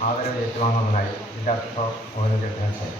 ആദരവ് ഏറ്റുവാങ്ങുന്നതായി ജില്ലാ ഓർഗനൈസേഷൻ ശരി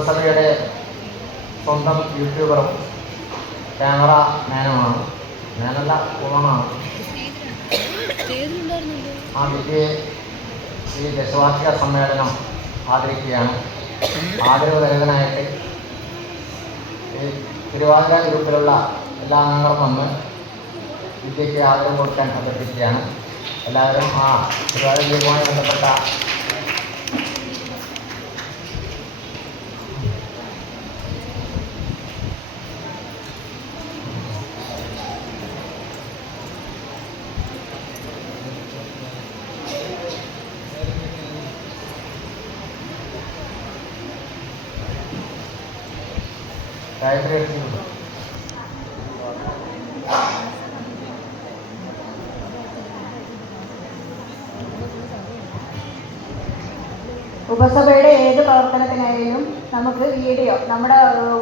ഉപസഭയുടെ സ്വന്തം യൂട്യൂബറും ക്യാമറ മാനുമാണ്. ഞാനല്ല ഫോണാണ് ആ വിദ്യയെ ഈ ദശവാർഷിക സമ്മേളനം ആദരിക്കുകയാണ്. ആദരവരകനായിട്ട് ഈ തിരുവാതിര ഗ്രൂപ്പിലുള്ള എല്ലാ അംഗങ്ങളും വന്ന് വിദ്യയ്ക്ക് ആദരവ് കൊടുക്കാൻ അഭ്യർത്ഥിക്കുകയാണ്. എല്ലാവരും ആ തിരുവാതിര ഗ്രൂപ്പുമായി ബന്ധപ്പെട്ട ഉപസഭയുടെ ഏത് പ്രവർത്തനത്തിനായാലും നമുക്ക് വീഡിയോ നമ്മുടെ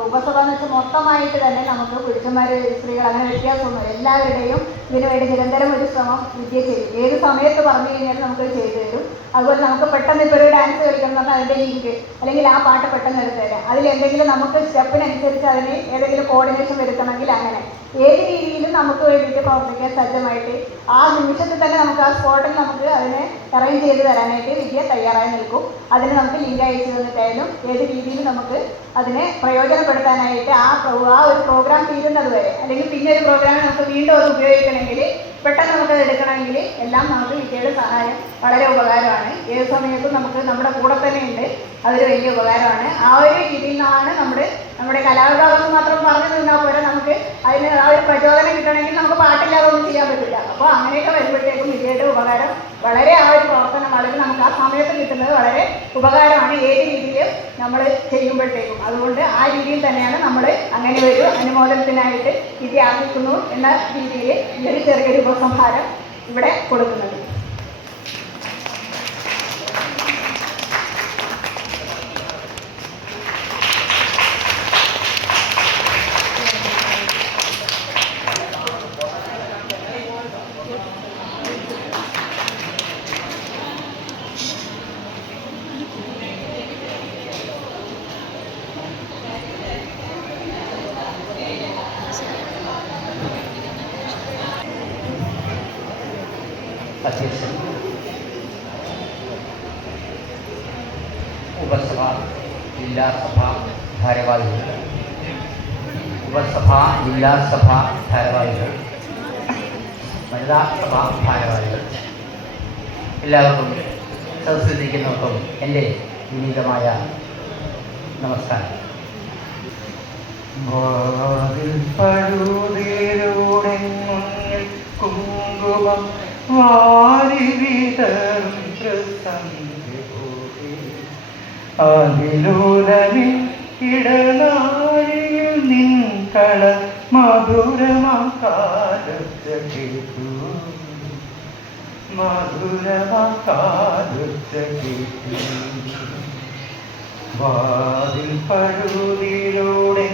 ഉപസഭ എന്ന് വെച്ചാൽ മൊത്തമായിട്ട് തന്നെ നമുക്ക് പുരുഷന്മാർ സ്ത്രീകൾ അങ്ങനെ വ്യത്യാസമൊന്നും എല്ലാവരുടെയും ഇതിനു വേണ്ടി നിരന്തരം ഒരു ശ്രമം വിദ്യ ചെയ്യും. ഏത് സമയത്ത് പറഞ്ഞു കഴിഞ്ഞാലും നമുക്ക് ചെയ്തു തരും. അതുപോലെ നമുക്ക് പെട്ടെന്ന് ഇപ്പോൾ ഒരു ഡാൻസ് കളിക്കണം എന്ന് പറഞ്ഞാൽ അതിന്റെ ലിങ്ക് അല്ലെങ്കിൽ ആ പാട്ട് പെട്ടെന്ന് എടുത്തു തരാം. അതിൽ എന്തെങ്കിലും നമുക്ക് സ്റ്റെപ്പിനനുസരിച്ച് അതിന് ഏതെങ്കിലും കോർഡിനേഷൻ വരുത്തണമെങ്കിൽ അങ്ങനെ ഏത് രീതിയിലും നമുക്ക് വേണ്ടിയിട്ട് പ്രവർത്തിക്കാൻ സജ്ജമായിട്ട് ആ നിമിഷത്തിൽ തന്നെ നമുക്ക് ആ സ്പോട്ടിൽ നമുക്ക് അതിനെ അറേഞ്ച് ചെയ്ത് തരാനായിട്ട് വിദ്യ തയ്യാറായി നിൽക്കും. അതിന് നമുക്ക് ലിങ്ക് അയച്ചു തന്നിട്ടായാലും ഏത് രീതിയിൽ നമുക്ക് അതിനെ പ്രയോജനപ്പെടുത്താനായിട്ട് ആ ആ ഒരു പ്രോഗ്രാം തീരുന്നത് വരെ അല്ലെങ്കിൽ പിന്നെ ഒരു പ്രോഗ്രാം നമുക്ക് വീണ്ടും അത് ഉപയോഗിക്കണമെങ്കിൽ പെട്ടെന്ന് നമുക്ക് എടുക്കണമെങ്കിൽ എല്ലാം നമുക്ക് വിദ്യയുടെ സഹായം വളരെ ഉപകാരമാണ്. ഏത് സമയത്തും നമുക്ക് നമ്മുടെ കൂടെ തന്നെ ഉണ്ട്. അതൊരു വലിയ ഉപകാരമാണ്. ആ ഒരു രീതിയിൽ നിന്നാണ് നമ്മുടെ നമ്മുടെ കലാവിഭാഗം മാത്രം പറഞ്ഞു നിന്നാൽ പോലെ നമുക്ക് അതിന് ആ ഒരു പ്രചോദനം കിട്ടണമെങ്കിൽ നമുക്ക് പാട്ടില്ലാതെ ഒന്നും ചെയ്യാൻ പറ്റില്ല. അപ്പോൾ അങ്ങനെയൊക്കെ വരുമ്പോഴത്തേക്കും വിദ്യയുടെ ഉപകാരം വളരെ ആ ഒരു പ്രവർത്തനം വളരെ നമുക്ക് ആ സമയത്ത് കിട്ടുന്നത് വളരെ ഉപകാരമാണ്. ഏത് രീതിയിൽ നമ്മൾ ചെയ്യുമ്പോഴത്തേക്കും. അതുകൊണ്ട് ആ രീതിയിൽ തന്നെയാണ് നമ്മൾ അങ്ങനെ ഒരു അനുമോദനത്തിനായിട്ട് വിദ്യ ആർജിക്കുന്നു എന്ന രീതിയിൽ ഈ ഒരു ചെറിയൊരു ഉപസംഹാരം ഇവിടെ കൊടുക്കുന്നത് അധ്യക്ഷൻ ഉപസഭ ജില്ലാ സഭ ഭാരവാഹികൾ. ഉപസഭ ജില്ലാ സഭ ഭാരവാഹികൾ. വനിതാ സഭ ഭാരവാഹികൾ. എല്ലാവർക്കും സദസ്സിലിരിക്കുന്നവർക്കും എന്റെ വിനീതമായ നമസ്കാരം. മുന്നിൽ കുങ്കുമം വാരി വിതറും അതിലൂലമി ഇടനാഴിയിൽ നിൻ കള മധുരമാം കാലത്ത കേട്ടു മധുരമാം കേട്ടു വാതിൽ പഴുതിലൂടെ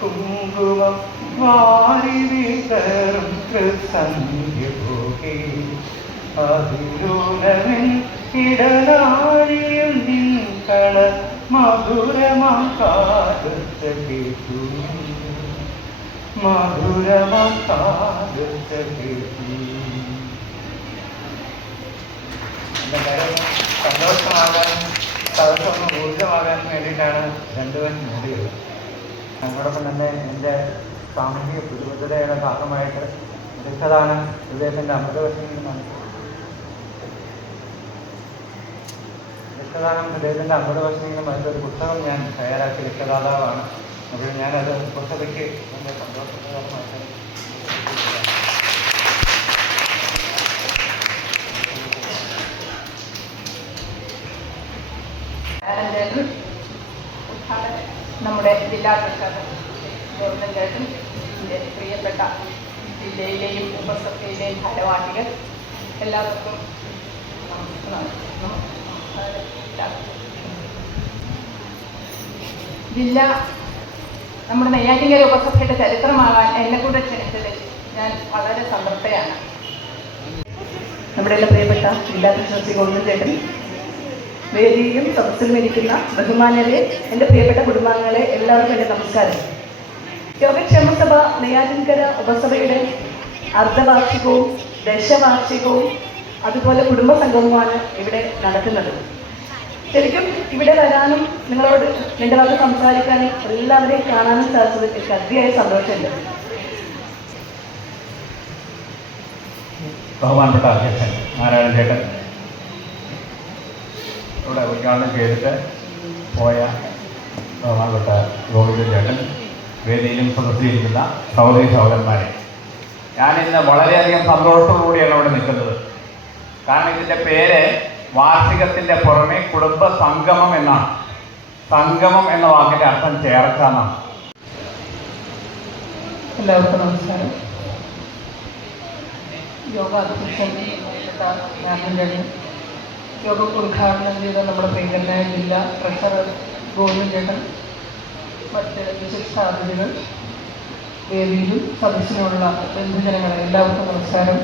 കുങ്കുമം വാരി വിതറും സന്ധ്യ പോകെ അതിലൂലവിൽ ഇടനാഴിയിൽ നിൻകള മധുരമാം സന്തോഷമാകാൻ സദസ്സൊന്ന് ഊർജമാകാൻ വേണ്ടിയിട്ടാണ് രണ്ടുപേരും ഞങ്ങളോടൊപ്പം തന്നെ എന്റെ സാമൂഹിക പ്രതിബദ്ധതയുടെ ഭാഗമായിട്ട് രക്തദാനം ഹൃദയത്തിന്റെ അമൃതവശങ്ങളിൽ നിന്നാണ് അമ്പത് ഹൃദയത്തിന്റെ അമൃതവശങ്ങളിൽ മറ്റൊരു പുസ്തകം ഞാൻ തയ്യാറാക്കി രക്തദാതാവാണ് അപ്പോൾ ഞാനത് പുസ്തകയ്ക്ക് എന്റെ സന്തോഷകരമായിട്ട് നമ്മുടെ ജില്ലാ സർക്കാർ ഗവൺമെന്റ് ചേട്ടൻ എന്റെ പ്രിയപ്പെട്ട ജില്ലയിലെയും ഉപസഭയിലെയും ഭാരവാഹികൾ എല്ലാവർക്കും നമസ്കാരം. ജില്ല നമ്മുടെ നെയ്യാറ്റിങ്കര ഉപസഭയുടെ ചരിത്രമാകാൻ എന്നെ കൂടെ ക്ഷണിച്ചതിൽ ഞാൻ വളരെ സംതൃപ്തയാണ്. നമ്മുടെ എല്ലാ പ്രിയപ്പെട്ട ജില്ലാ കൃഷ്ണശ്രീ ശ്രീ ഗോവിന്ദൻ വേദിയിലും സദസ്സിലും ഇരിക്കുന്ന ബഹുമാനരെ എന്റെ പ്രിയപ്പെട്ട കുടുംബാംഗങ്ങളെ എല്ലാവർക്കും എന്റെ നമസ്കാരം. യോഗക്ഷേമസഭ നെയ്യാറ്റിൻകര ഉപസഭയുടെ അർദ്ധവാർഷികവും ദശവാർഷികവും അതുപോലെ കുടുംബ സംഗമവുമാണ് ഇവിടെ നടക്കുന്നത്. ശരിക്കും ഇവിടെ വരാനും നിങ്ങളോട് നിന്റെ വാക്ക് സംസാരിക്കാനും എല്ലാവരെയും കാണാനും സാധിച്ചത് എനിക്ക് അതിയായ സന്തോഷമുണ്ട്. ബഹുമാനപ്പെട്ട അധ്യക്ഷൻ നാരായണ ചേട്ടൻ. ഇവിടെ ഉദ്ഘാടനം ചെയ്തിട്ട് പോയ ബഹുമാനപ്പെട്ട ഗോവിന്ദൻ ചേട്ടൻ വേദിയിലും സദസ്സിലിരിക്കുന്ന സഹോദരി സഹോദരന്മാരെ. ഞാനിന്ന് വളരെയധികം സന്തോഷത്തോടുകൂടിയാണ് ഇവിടെ നിൽക്കുന്നത്. കാരണം ഇതിന്റെ പേര് വാർഷികത്തിന്റെ പുറമെ കുടുംബ സംഗമം എന്നാണ് സംഗമം എന്ന വാക്കിന്റെ അർത്ഥം ചേർച്ച എന്നാണ് എല്ലാവർക്കും നമസ്കാരം. യോഗ അധ്യക്ഷൻ രാമചന്ദ്രൻ യോഗ ഉദ്ഘാടനം ചെയ്ത നമ്മുടെ പ്രിയങ്കരനായ ജില്ലാ ട്രഷറർ ഗോവിന്ദേട്ടൻ മറ്റ് വിശിഷ്ട അതിഥികൾ വേദിയിലും സദസ്സിനുള്ള ബന്ധുജനങ്ങളെ എല്ലാവർക്കും നമസ്കാരം.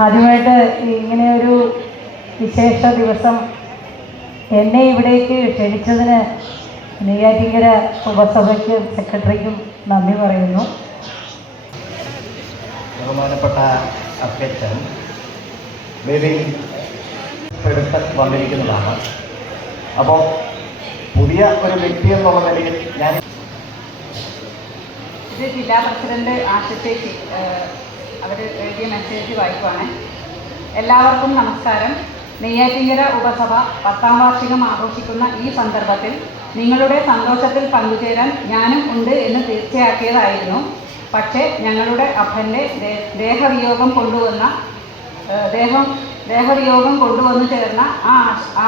ആദ്യമായിട്ട് ഇങ്ങനെ ഒരു വിശേഷ ദിവസം എന്നെ ഇവിടേക്ക് ക്ഷണിച്ചതിന് നെയ്യാറ്റിങ്കര ഉപസഭയ്ക്കും സെക്രട്ടറിക്കും നന്ദി പറയുന്നു. ബഹുമാനപ്പെട്ട അധ്യക്ഷൻ വേദിയിൽ എടുത്ത് വന്നിരിക്കുന്നതാണ്. അപ്പോൾ പുതിയ ഒരു വ്യക്തി എന്നുള്ള നിലയിൽ ഞാൻ ഇത് ജില്ലാ പ്രസിഡന്റ് ആശുചേച്ചി അവർ എഴുതിയ മെസ്സേജ് വായിക്കുവാണ്. എല്ലാവർക്കും നമസ്കാരം. നെയ്യാറ്റിങ്കര ഉപസഭ പത്താം വാർഷികം ആഘോഷിക്കുന്ന ഈ സന്ദർഭത്തിൽ നിങ്ങളുടെ സന്തോഷത്തിൽ പങ്കുചേരാൻ ഞാനും ഉണ്ട് എന്ന് തീർച്ചയാക്കിയതായിരുന്നു. പക്ഷേ ഞങ്ങളുടെ അപ്പന്റെ ദേഹവിയോഗം കൊണ്ടുവന്ന ദേഹം ദേഹവിയോഗം കൊണ്ടുവന്നു ചേർന്ന ആ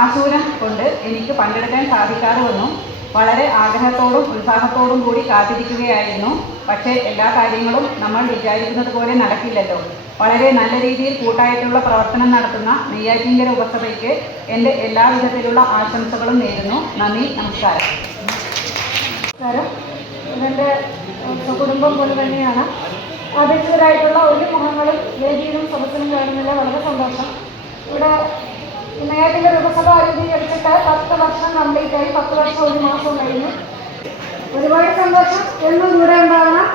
ആശൂരം കൊണ്ട് എനിക്ക് പങ്കെടുക്കാൻ സാധിക്കാതെ വന്നു വളരെ ആഗ്രഹത്തോടും ഉത്സാഹത്തോടും കൂടി കാത്തിരിക്കുകയായിരുന്നു. പക്ഷേ എല്ലാ കാര്യങ്ങളും നമ്മൾ വിചാരിക്കുന്നത് പോലെ നടക്കില്ലല്ലോ. വളരെ നല്ല രീതിയിൽ കൂട്ടായിട്ടുള്ള പ്രവർത്തനം നടത്തുന്ന നെയ്യാറ്റിങ്കര ഉപസഭയ്ക്ക് എന്റെ എല്ലാ വിധത്തിലുള്ള ആശംസകളും നേരുന്നു. നന്ദി നമസ്കാരം. നമസ്കാരം. ഇതെന്റെ കുടുംബം പോലെ തന്നെയാണ്. അധ്യക്ഷരായിട്ടുള്ള ഒരു മുഖങ്ങളും വേദിയിലും സദസ്സിലും കാണുന്നില്ല വളരെ സന്തോഷം. ഇവിടെ നെയ്യാറ്റിന്റെ ഉപസഭ രൂപീകരിച്ചിട്ട് പത്ത് വർഷം കംപ്ലീറ്റ് ആയി പത്ത് വർഷം ഒരു മാസം കഴിഞ്ഞു. ഒരുപാട് സന്തോഷം. എന്നും ഇവിടെ ഉണ്ടാവണം.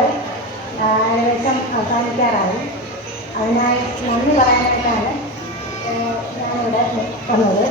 ഏകദേശം അവസാനിക്കാറായി. അതിനായി നന്ദി പറയാനായിട്ടാണ് ഞാനിവിടെ വന്നത്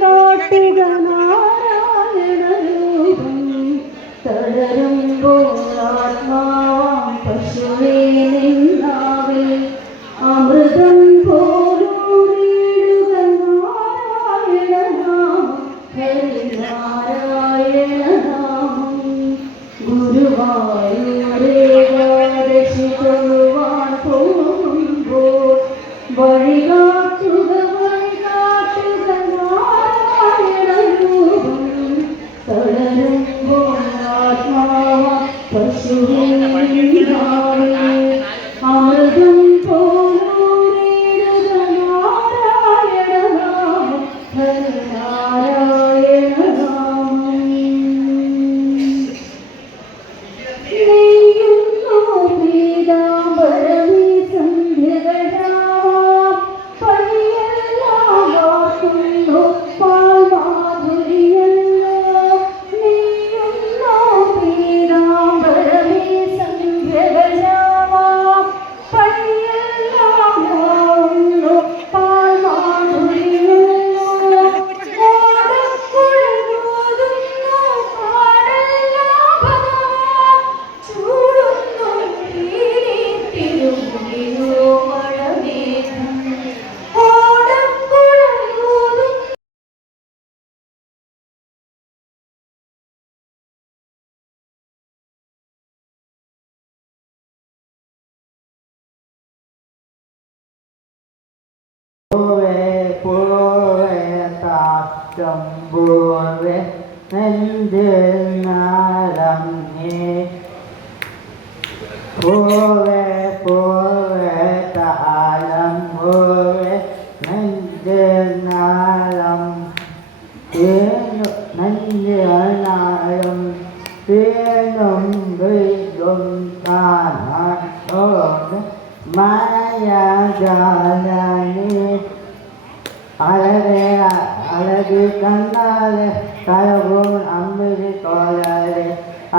കാട്ടിക നാരായണ രൂപം താറ്റം പൂവേ നെഞ്ചിൽ നാളങ്ങി പൂവേ പൂവേ താളം പൂവേ നെഞ്ചിൽ നാളം തേനും നെഞ്ചിൽ നാളം തേനും വീടും കാണോട് മായാജാലി അഴകെ அழகு கண்ணாலே கழகும் அம்மிழி கோலாலே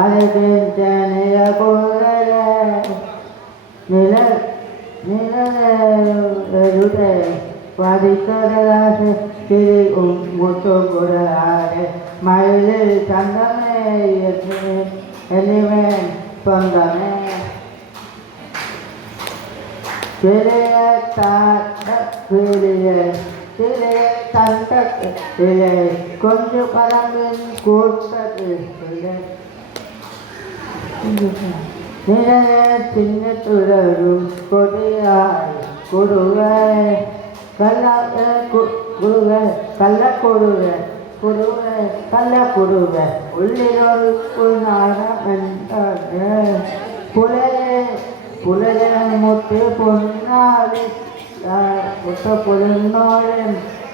அழகின் நில கோலரே நில நிலரே பதிக்கடலாசு திரு முத்தம் குடலாறு மயிலில் சந்தமே எளிமேன் சொந்தமே. பெரிய தாத்த பெரிய சிறிய தந்ததில்லை கொஞ்ச பரம்பின் கூட்டதில்லை நிலைய பின்னத்துடரும் கொடியாய் கொடுவை கல்லாத குடுவை கள்ள கொடுவை கொடுவை கள்ள கொடுவை உள்ளிரோருக்குள் நாடம் என்றார் புலையே புலைய முத்து பொன்னாலே புத்த பொருள்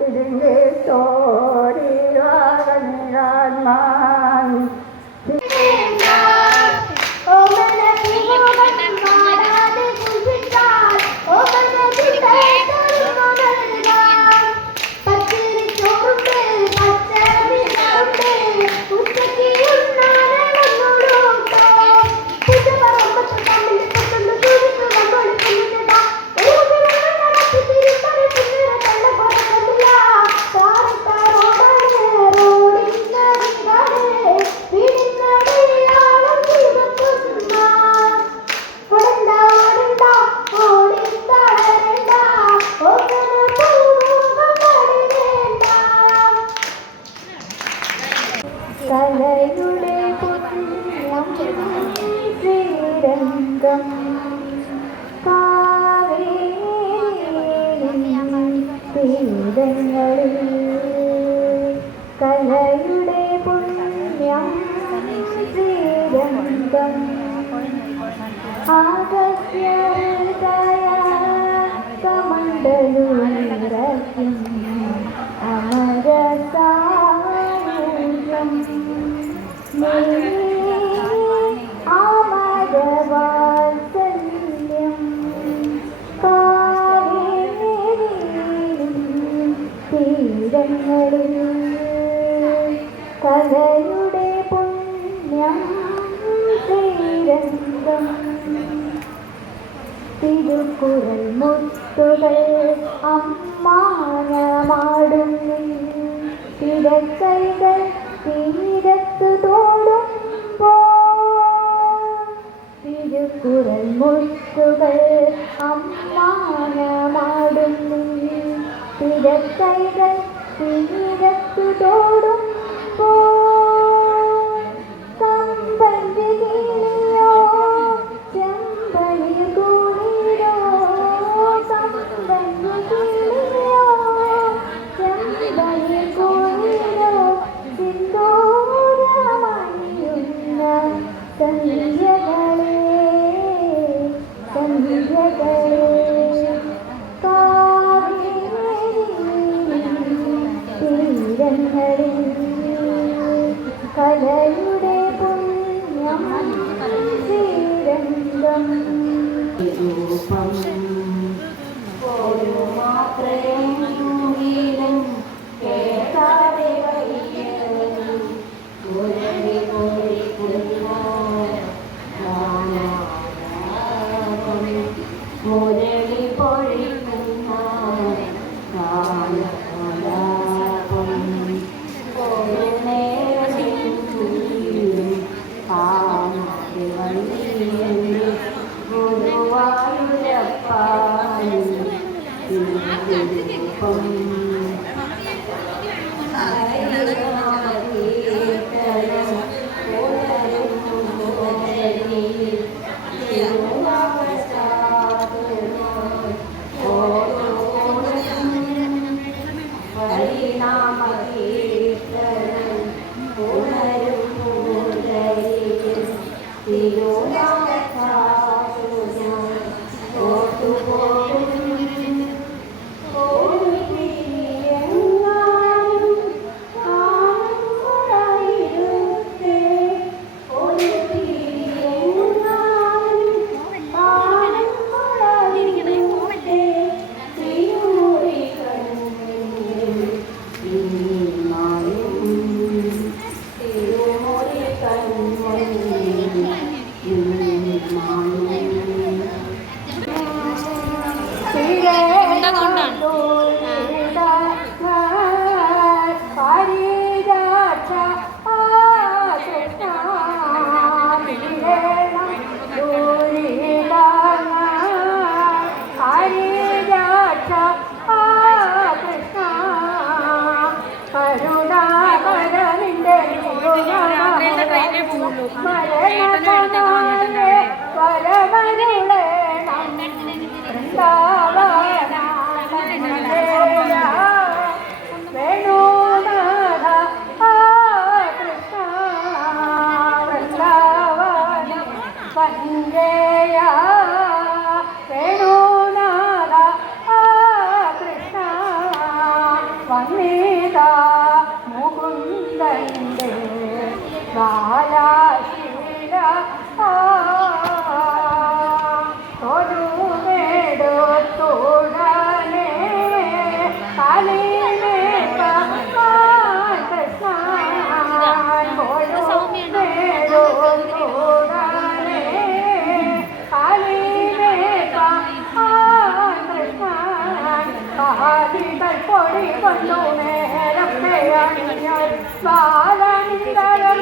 이른 내 소리가 간이란 말 ശ്രീരംഗം കമണ്ടലൂരക്കും അമരസായം തിരുക്കുറൽ മുത്തുകൾ അമ്മാനമാടും. തിരക്കൈകൾ തീരത്തു തോടുമ്പോ തിരുക്കുറൽ മുത്തുകൾ അമ്മാനമാടും. തിരക്കൈകൾ തീരത്തു തോടുമ്പോ പോവുള്ളൂ ഏട്ടനും കവിതൾ പൊടി കൊണ്ടു നേരത്തെ അണിഞ്ഞ ബാലനിതരം